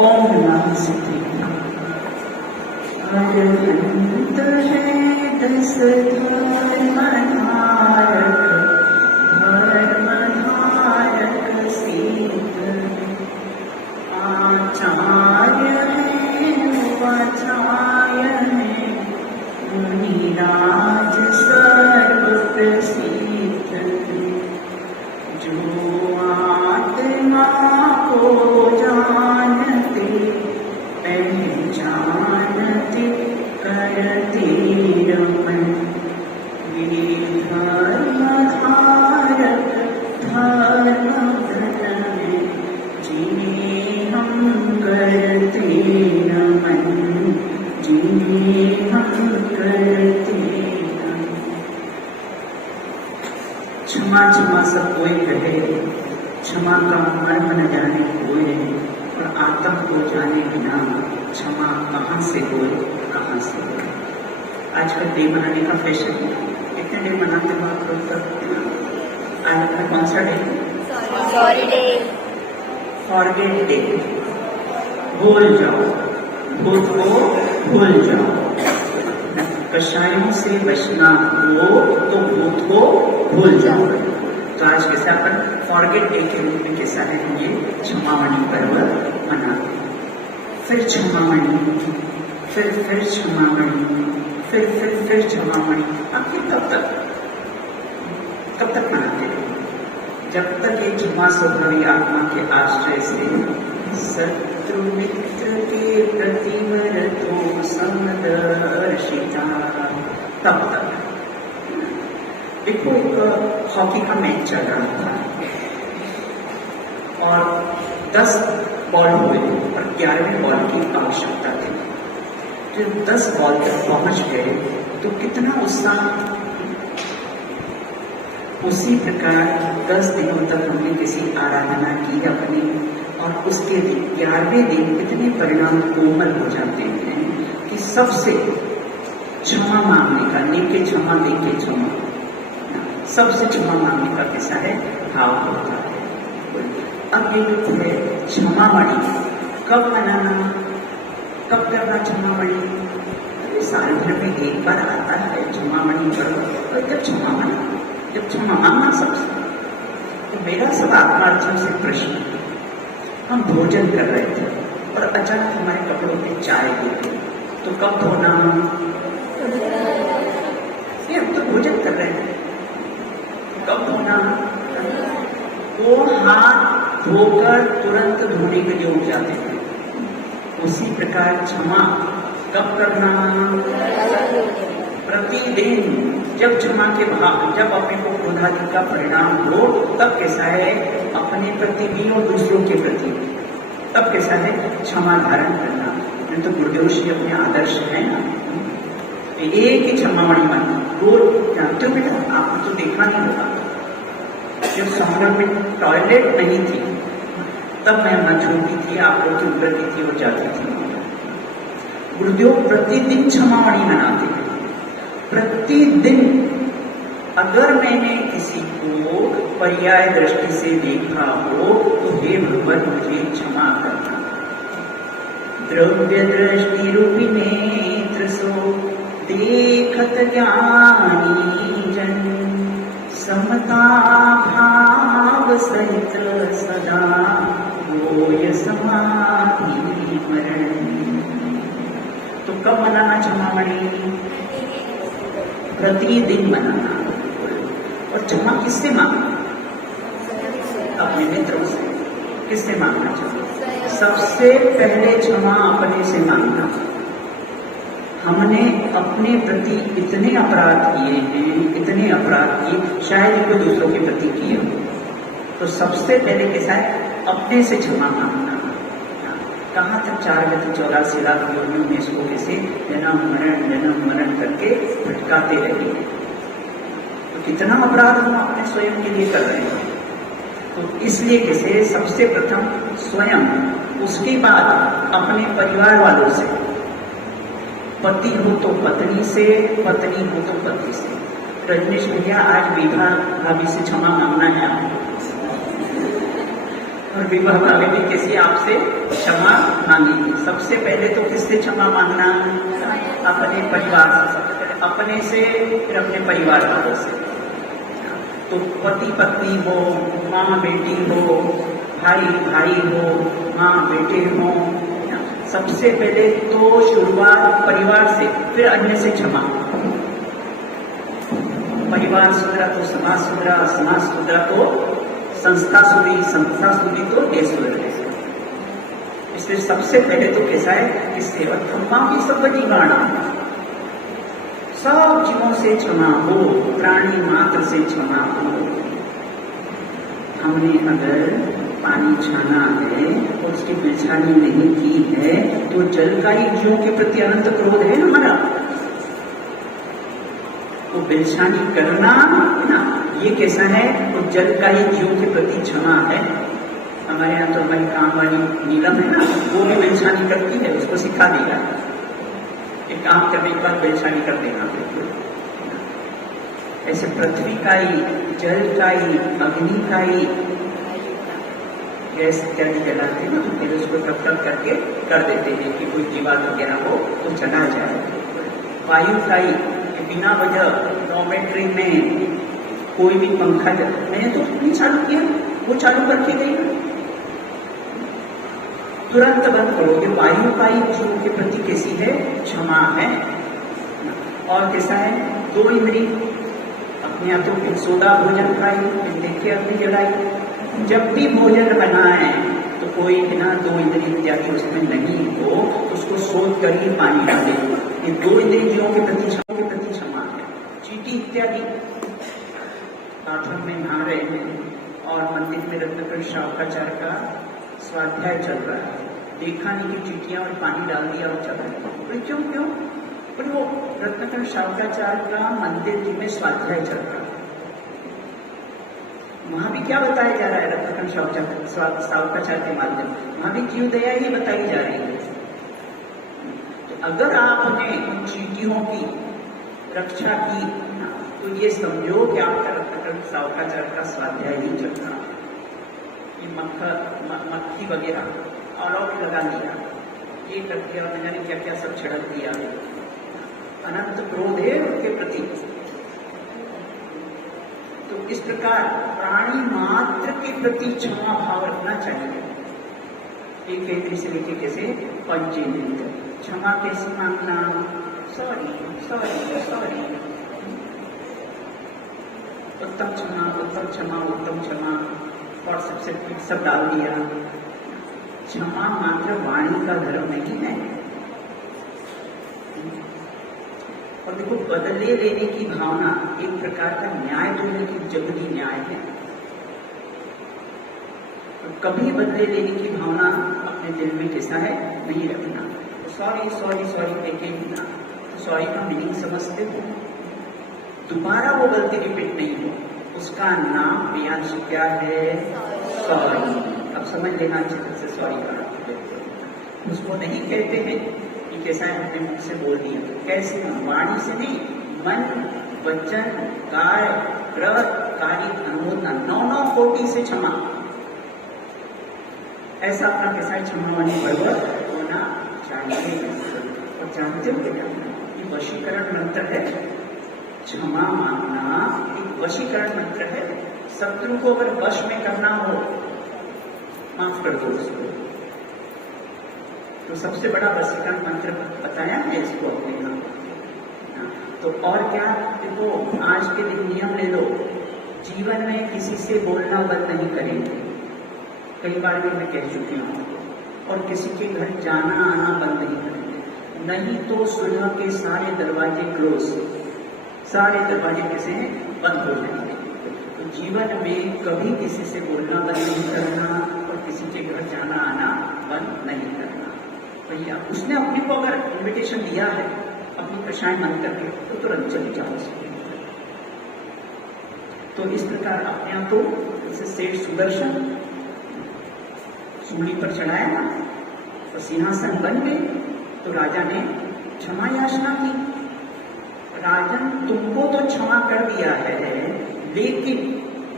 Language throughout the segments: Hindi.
ओम नमः शिवाय। अरहंत है दस धर्मधारक सीत, आचार्य है उपाचार्य है, मुनिराज सर्व प्रसीद। जो आत्मा को जानते पहचानते करते रमन, वे धर्मधारक धर्म धन, जिन्हें हम करते नमन, जिन्हें हम करते नमन। क्षमा क्षमा सब कोई कहे, क्षमा का मर्म न जाने कोई नहीं, और आत्म को जाने बिना क्षमा कहाँ से हो, कहाँ से हो। आजकल डे मनाने का फैशन है, कितने डे मनाते हो आप लोग? आज अपना कौन सा day? Sorry day. Forget day, भूल जाओ, भूत को भूल जाओ। कषायों से बचना हो तो भूत को भूल जाओ। तो आज कैसे अपन फॉरगेट डे के रूप में कैसा है, हम ये क्षमामणि पर्व मनाते हैं। फिर क्षमामणि, फिर क्षमामणि, फिर क्षमामणि। आखिर कब तक मनाते हैं? जब तक ये क्षमा स्वभावी आत्मा के आश्रय से शत्रु मित्र के प्रति मरतो समदर्शिता, तब तक। देखो, एक हॉकी का मैच चल रहा था और 10 बॉल हुए और 11वें बॉल की आवश्यकता थी। जब 10 बॉल तक पहुंच गए तो कितना उत्साह। उसी प्रकार 10 दिनों तक हमने किसी आराधना की अपनी, और उसके दिन 11वें दिन कितने परिणाम कोमल हो जाते हैं कि सबसे क्षमा मांगने का, लेके क्षमा देके क्षमा, सबसे क्षमा मांगने का कैसा है भाव होता है। अब ये जो है क्षमामणि कब मनाना, कब करना क्षमामणि? साल भर में एक बार आता है क्षमामणि पर्व, और जब क्षमामणि, जब क्षमा मांगना सबसे। तो मेरा सब आत्मार्थियों से प्रश्न, हम भोजन कर रहे थे और अचानक हमारे कपड़ों पे चाय गिर गई, तो कब धोना? हम तो भोजन कर रहे थे, कब धोना? वो हाथ धोकर तुरंत धोने के लिए उठ जाते थे। उसी प्रकार क्षमा कब करना? प्रतिदिन। जब क्षमा के भाव, जब अपने को क्रोधादि का परिणाम हो, तब कैसा है अपने प्रति भी और दूसरों के प्रति, तब कैसा है क्षमा धारण करना। नहीं तो गुरुदेव श्री अपने आदर्श है ना, एक ही क्षमामणि मानना। रोज जानते हो बेटा, आपने तो देखा नहीं होगा, जब संगम में टॉयलेट नहीं थी तब मैं मछूती थी, आप लोग की उगलती थी और जाती थी। गुरुदेव प्रतिदिन क्षमामणि मनाते हैं, प्रतिदिन। अगर मैंने किसी को पर्याय दृष्टि से देखा हो तो हे भगवान मुझे क्षमा करना। द्रव्य दृष्टि रूपी नेत्र सो देखत ज्ञानी जन, समता भाव सहित सदा होय समाधि मरण। तो कब मनाना क्षमामणि? प्रतिदिन मनाना। और क्षमा किससे मांगना? अपने मित्रों से। किससे मांगना चाहिए? सबसे पहले क्षमा अपने से मांगना। हमने अपने प्रति इतने अपराध किए हैं, इतने अपराध किए, शायद इनको दूसरों के प्रति किए हो, तो सबसे पहले कैसा है अपने से क्षमा मांगना। कहाँ तक 484 लाख योनियों में इसको कैसे जन्म मरण करके भटकाते रहे। तो कितना अपराध हम अपने स्वयं के लिए कर रहे हैं। तो इसलिए कैसे सबसे प्रथम स्वयं, उसके बाद अपने परिवार वालों से, पति हो तो पत्नी से, पत्नी हो तो पति से। रजनीश भैया आज विवाह भाभी से क्षमा मांगना है आपको, और विवाह भाभी भी कैसी आपसे क्षमा मांग सबसे पहले तो किससे क्षमा मांगना? अपने परिवार से, सबसे पहले अपने से, फिर अपने परिवार वालों से। तो पति पत्नी हो, माँ बेटी हो, भाई भाई हो, माँ बेटे हो, सबसे पहले तो शुरुआत परिवार से, फिर अन्य से क्षमा। परिवार सुधरा तो समाज सुधरा, समाज सुधरा तो संस्था सुधरी, संस्था सुधरी तो देश सुधरे। इसलिए सबसे पहले तो कैसा है कि सेवा धम्मा की सब जीवाणा, सब जीवों से क्षमा हो, प्राणी मात्र से क्षमा हो। हमने अगर पानी छाना है और उसकी बिछानी नहीं की है तो जल का ही जीवों के प्रति अनंत क्रोध है हमारा। तो बिछानी करना है ना, ये कैसा है? तो जल का ही जीवों के प्रति क्षमा है। हमारे यहाँ तो हमारी काम वाली नीलम है ना, वो भी बिछानी करती है, उसको सिखा दिया एक काम करने के बाद बिछानी कर देना। ऐसे पृथ्वी का ही, जल का ही, अग्नि का ही, गैस इत्यादि जलाते हैं ना, तो फिर उसको तब तक करके कर देते हैं कि कोई जीवात वगैरह हो तो चला जाए। वायु का ही, बिना वजह डॉर्मेट्री में कोई भी पंखा मैंने तो नहीं चालू किया, वो चालू करके गई, तुरंत बंद करोगे। वायु का ही जीव के प्रति कैसी है? क्षमा है। और कैसा है? दो इंद्री, अपने हाथों फिर सोदा भोजन खाई, फिर देख के अपनी जलाई। जब भी भोजन बनाए तो कोई बिना दो इंद्री इत्यादि उसमें नहीं हो, उसको सोच कर ही पानी डाले। ये दो इंद्री जीवों के प्रति क्षमा है। चींटी इत्यादि बाथरूम में नहा रहे हैं और मंदिर में रत्नकर शावकाचार्य का स्वाध्याय चल रहा है, देखा नहीं कि चींटियां और पानी डाल दिया और चल रहा है। क्यों? पर वो रत्नकर शावकाचार्य का मंदिर में स्वाध्याय चल रहा है, वहां भी क्या बताया जा रहा है? रत्नकर शावकाचार्य के माध्यम वहां भी जीव दया ही बताई जा रही है। तो अगर आपने उन चींटियों की रक्षा की तो ये समझो कि आपका रत्नकर शावकाचार्य का स्वाध्याय ही चल रहा है। ये मक्खी वगैरह और लगा लिया, ये कर दिया, मैंने क्या क्या सब छिड़क दिया। अनंत क्रोध है उनके प्रति। तो इस प्रकार प्राणी मात्र के प्रति क्षमा भाव रखना चाहिए। एक इंद्रिय से लेके कैसे पंचेंद्रिय। क्षमा कैसे मांगना? सॉरी सॉरी सॉरी, उत्तम क्षमा, उत्तम क्षमा, उत्तम क्षमा, और सबसे सब डाल दिया। क्षमा मात्र वाणी का धर्म नहीं है। और देखो, बदले लेने की भावना एक प्रकार का न्याय देने की जबरी न्याय है। तो कभी बदले लेने की भावना अपने दिल में कैसा है? नहीं रखना। सॉरी सॉरी सॉरी देखे ना, तो सॉरी का मीनिंग समझते हो? दोबारा वो गलती रिपीट नहीं हो, उसका नाम प्रियांश क्या है? सॉरी। अब समझ लेना अच्छे से सॉरी का उसको नहीं कहते हैं कि कैसा है, अपने मुख से बोल दिया। कैसे? वाणी से नहीं, मन, वचन, काय, कृत, कार्य, अनुमोदन, 9 कोटि से क्षमा। ऐसा अपना कैसा है? क्षमा वाणी भगवत होना चाहिए। और जानते हो क्या ये वशीकरण मंत्र है? क्षमा मांगना एक वशीकरण मंत्र है। शत्रु को अगर वश में करना हो, माफ कर दो उसको। तो सबसे बड़ा वशीकरण मंत्र बताया है इसको अपने यहाँ। तो और क्या? देखो, आज के दिन नियम ले लो, जीवन में किसी से बोलना बंद नहीं करेंगे। कई बार भी मैं कह चुकी हूँ। और किसी के घर जाना आना बंद नहीं करेंगे, नहीं तो सुलह के सारे दरवाजे क्लोज, सारे दरवाजे कैसे बंद हो जाएंगे। तो जीवन में कभी किसी से बोलना बंद नहीं करना और किसी के घर जाना आना बंद नहीं करना। भैया उसने अपने को अगर इन्विटेशन दिया है अपनी कषाय मन करके, तो तुरंत चले जाओ उसके। तो इस प्रकार अपने आप को जैसे सेठ सुदर्शन सूली पर चढ़ाया ना, तो सिंहासन बन गए। तो राजा ने क्षमा याचना की। राजन, तुमको तो क्षमा कर दिया है, लेकिन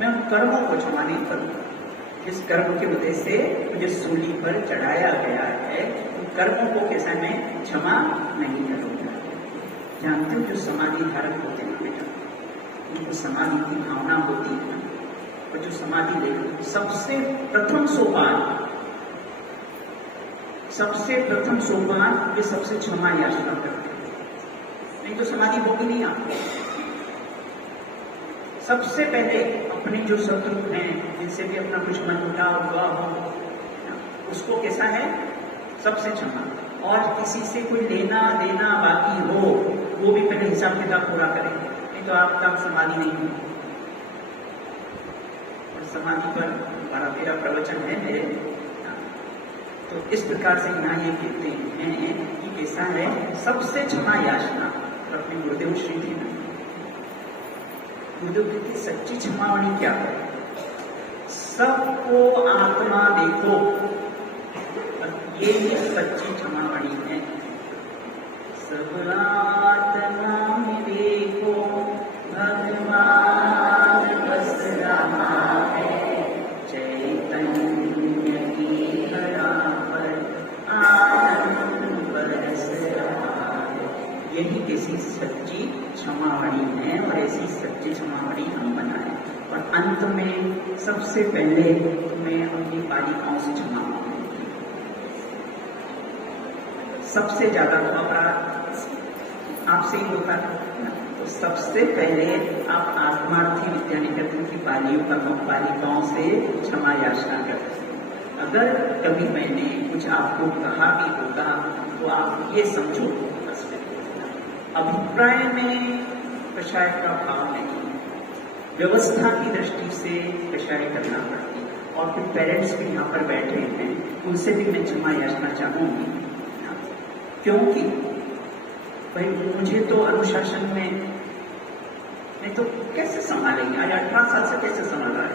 मैं उन कर्मों को क्षमा नहीं करूंगा जिस कर्म की वजह से मुझे सूली पर चढ़ाया गया है। उन कर्मों को कैसा मैं क्षमा नहीं करूंगा। जानते हो जो समाधि धारक होते हैं बेटा, उनको समाधि की भावना होती है, और जो समाधि लेकर सबसे प्रथम सोपान वे सबसे क्षमा याचना करते हैं, नहीं तो समाधि होगी नहीं आपको। सबसे पहले अपने जो शत्रु हैं, जिनसे भी अपना कुछ मनमुटाव हुआ हो, उसको कैसा है सबसे क्षमा। और किसी से कोई लेना देना बाकी हो वो भी पहले हिसाब किताब पूरा करेंगे, नहीं तो आप तक समाधि नहीं होगी। और समाधि पर 12-13 प्रवचन है मेरे। तो इस प्रकार से यहाँ ये कहते हैं कि कैसा है सबसे क्षमा याचना। और अपने गुरुदेव श्री जी ने गुरुदेव कहते सच्ची क्षमावाणी क्या है? सबको आत्मा देखो, ये ही सच्ची क्षमावाणी है। सब आत्मा में देखो भगवान बस रहा है, चैतन्य की धरा पर आनंद बरस रहा है। यही कैसी सच्ची क्षमावाणी है, और ऐसी सच्ची क्षमावाणी हम बनाए। और अंत में सबसे पहले मैं अपनी बालिकाओं से क्षमा मांगूंगी। सबसे ज्यादा तो अपराध आपसे ही होता है, तो सबसे पहले आप आत्मार्थी विद्यानिकेतन की बालिकाओं से क्षमा याचना करते हैं। अगर कभी मैंने कुछ आपको कहा भी होगा तो आप ये समझो बस अभिप्राय में कषाय का भाव नहीं, व्यवस्था की दृष्टि से कषाय करना पड़ती है। और फिर पेरेंट्स भी यहाँ पर बैठे हैं, उनसे भी मैं क्षमा याचना चाहूंगी, क्योंकि भाई मुझे तो अनुशासन में नहीं तो कैसे संभालेंगे? आज 18 साल से कैसे संभाल रहा है?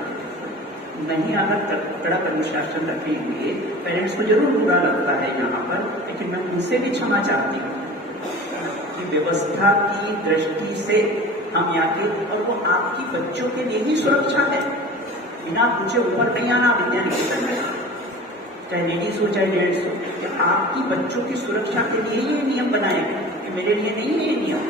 नहीं, अगर कड़क अनुशासन रखेंगे, पेरेंट्स को जरूर बुरा लगता है यहाँ पर, लेकिन मैं उनसे भी क्षमा चाहती हूँ कि व्यवस्था की दृष्टि से हम यहाँ के, और वो आपकी बच्चों के लिए ही सुरक्षा है। बिना पूछे ऊपर नहीं आना विद्यानिकेतन में, चाहे लेडीज हो चाहे जेंट्स हो, कि आपकी बच्चों की सुरक्षा के लिए ये नियम बनाए गए, कि मेरे लिए नहीं है ये नियम,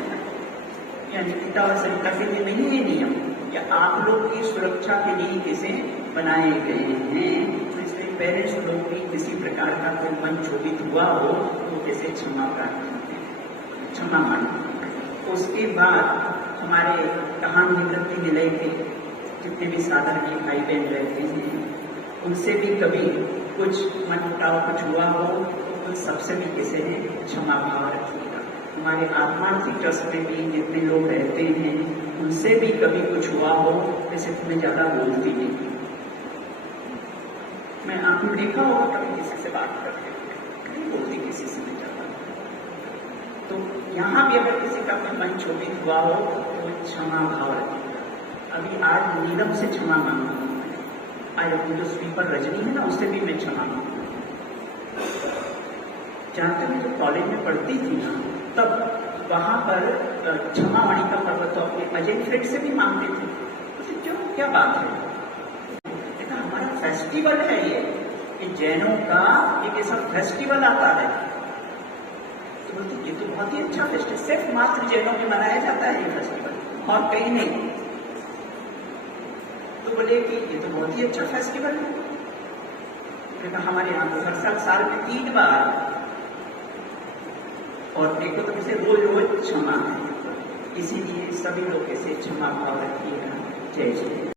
या निकिता और सरिता के लिए नहीं है नियम, या आप लोग की सुरक्षा के लिए कैसे बनाए गए हैं। इसलिए पेरेंट्स लोग भी किसी प्रकार का कोई मन क्षोभित हुआ हो तो कैसे क्षमा प्राप्त क्षमा मांगे। उसके बाद हमारे कहान निवृत्ति निलय के जितने भी साधारण भाई बहन रहते हैं, उनसे भी कभी कुछ मनमुटाव कुछ हुआ हो तो उन सबसे भी कैसे है क्षमा भाव रखिएगा। हमारे आत्मार्थिक ट्रस्ट में भी जितने लोग रहते हैं, उनसे भी कभी कुछ हुआ हो, जैसे तुम्हें ज्यादा बोलती नहीं, मैं आपने देखा होगा कभी किसी से बात करते नहीं बोलती किसी से नहीं ज्यादा। तो यहाँ भी अगर किसी का कोई मन क्षोभित हुआ हो तो क्षमा भाव रखिएगा। अभी आज नीलम से क्षमा मांगूंगा, आज अपनी जो स्वीपर रजनी है ना, उससे भी मैं क्षमा मांगूंगा। जानते मैं जब कॉलेज में पढ़ती थी ना, तब वहां पर क्षमावाणी का पर्व तो अपने अजय फ्रेंड से भी मांगते थे। तो क्यों, क्या बात है? देखा हमारा फेस्टिवल है ये जैनों का एक ऐसा फेस्टिवल आता है, तो बोलते ये तो बहुत ही अच्छा फेस्टिवल, सिर्फ मात्र जैनों में मनाया जाता है ये फेस्टिवल और कहीं नहीं। तो बोले कि ये तो बहुत ही अच्छा फेस्टिवल है। देखा हमारे यहाँ तो हर साल में 3 बार, और देखो तो कैसे रोज रोज क्षमा है। इसीलिए सभी लोग कैसे क्षमा भाव रखिएगा। जय श्री